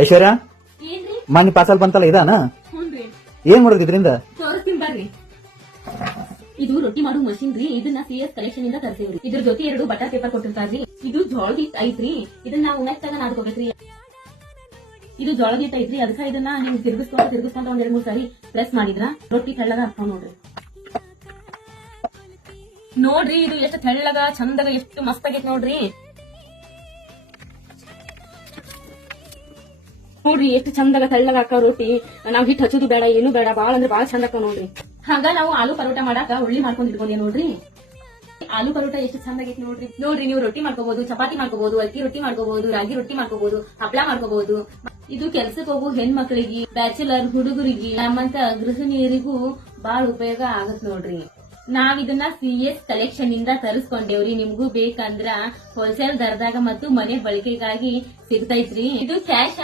ಐಶ್ವರ್ಯ ಏನ್ರಿ? ಮನಿ ಪಾರ್ಸಲ್ ಬಂತಲ್ಲ ಇದಾನ ಹುನ್ರಿ, ಏನ್ ಮಾಡೋದು ಇದರಿಂದ? ತೋರಿಸ್ತೀನಿ ಬರ್ರಿ. ಇದು ರೊಟ್ಟಿ ಮಾಡೋ ಮಷಿನ್ ರೀ. ಇದನ್ನ CS ಕಲೆಕ್ಷನ್ ಇಂದ ತರ್ಸೇವ್ರಿ. ಇದ್ರ ಜೊತೆ 2 ಬಟರ್ ಪೇಪರ್ ಕೊಟ್ಟಿರ್ತಾರ್ರಿ. ಇದು ಜೋಳದ ಹಿಟ್ ಐತ್ರಿ. ಇದನ್ನ ನಾವು ಉಣ್ಣಕ್ಕಾಗ ನಾದ್ಕೋಬೇಕ್ರಿ. ಇದು ಜೋಳದ ಹಿಟ್ ಐತ್ರಿ. ಅದಕ್ಕ ಇದನ್ನ ನೀವು ತಿರ್ಗಿಸ್ಕೊಂತ ಒಂದ್ 2-3 ಸಾರಿ ಪ್ರೆಸ್ ಮಾಡಿದ್ರ ರೊಟ್ಟಿ ತೆಳ್ಳಗ ಆಗ್ತಾವ ನೋಡ್ರಿ. ನೋಡ್ರಿ ಇದು ಎಷ್ಟು ತೆಳ್ಳಗ ಚಂದಗ ಎಷ್ಟು ಮಸ್ತ್ ಆಗೈತ್ ನೋಡ್ರಿ. ನೋಡ್ರಿ ಎಷ್ಟು ಚಂದಾಗ ತೆಳ್ಳಗ ಹಾಕ ರೊಟ್ಟಿ. ನಾವ್ ಹಿಟ್ ಹಚ್ಚೋದು ಬೇಡ, ಏನು ಬೇಡ, ಬಾಳ ಅಂದ್ರೆ ಬಾಳ ಚಂದ ಹಾಕ ನೋಡ್ರಿ. ಹಂಗ ನಾವು ಆಲೂ ಪರೋಟ ಮಾಡಾಕ ಉಳ್ಳಿ ಮಾಡ್ಕೊಂಡ್ ಇಟ್ಕೊಂಡಿ ನೋಡ್ರಿ. ಆಲೂ ಪರೋಟ ಎಷ್ಟು ಚಂದ ಆಗೈತಿ ನೋಡ್ರಿ. ನೋಡ್ರಿ ನೀವು ರೊಟ್ಟಿ ಮಾಡ್ಕೋಬಹುದು, ಚಪಾತಿ ಮಾಡ್ಕೋಬಹುದು, ಅಕ್ಕಿ ರೊಟ್ಟಿ ಮಾಡ್ಕೋಬಹುದು, ರಾಗಿ ರೊಟ್ಟಿ ಮಾಡ್ಕೋಬಹುದು, ಹಪ್ಳ ಮಾಡ್ಕೋಬಹುದು. ಇದು ಕೆಲ್ಸಕ್ಕೆ ಹೋಗೋ ಹೆಣ್ಮಕ್ಳಿಗೆ, ಬ್ಯಾಚುಲರ್ ಹುಡುಗರಿಗೆ, ನಮ್ಮಂತ ಗೃಹಿಣಿಯರಿಗೂ ಬಾಳ ಉಪಯೋಗ ಆಗತ್ ನೋಡ್ರಿ. ನಾವ್ ಇದನ್ನ CS ಕಲೆಕ್ಷನ್ ಇಂದ ತರಿಸ್ಕೊಂಡೇವ್ರಿ. ನಿಮ್ಗೂ ಬೇಕಂದ್ರ ಹೋಲ್ಸೇಲ್ ದರದಾಗ ಮತ್ತು ಮನೆ ಬಳಕೆಗಾಗಿ ಸಿಗ್ತೈತ್ರಿ. ಇದು ಕ್ಯಾಶ್